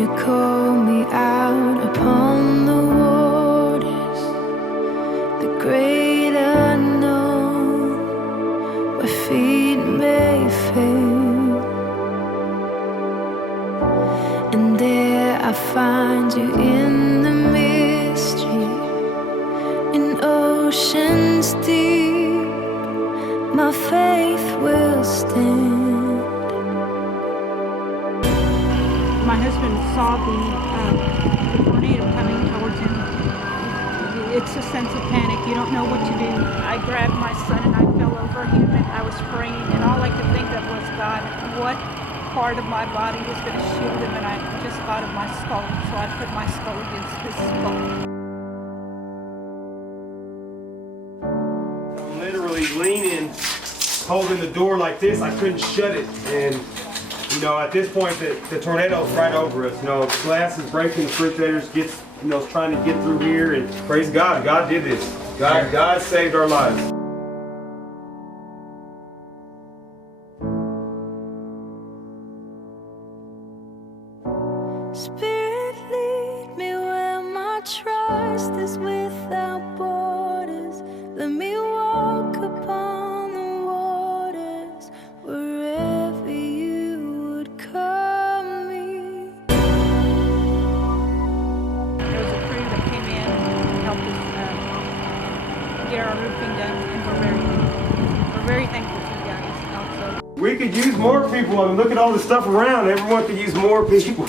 You call me out upon the waters, the great unknown, where feet may fail. And there I find you in the mystery, in oceans deep, my faith will stand. My husband saw the tornado coming towards him. It's a sense of panic. You don't know what to do. I grabbed my son and I fell over him and I was praying, and all I could think of was, God, what part of my body was going to shield him? And I just thought of my skull, so I put my skull against his skull. I'm literally leaning, holding the door like this. I couldn't shut it, and you know, at this point, the tornado's right over us. You know, glass is breaking, the refrigerators gets, you know, trying to get through here, and praise God, God did this. God saved our lives. Spirit, lead me where my trust is without borders. Let me walk upon the waters wherever you would call me. There was a crew that came in and helped us get our roofing done, and we're very thankful to you guys also. We could use more people. I mean, look at all the stuff around. Everyone could use more people.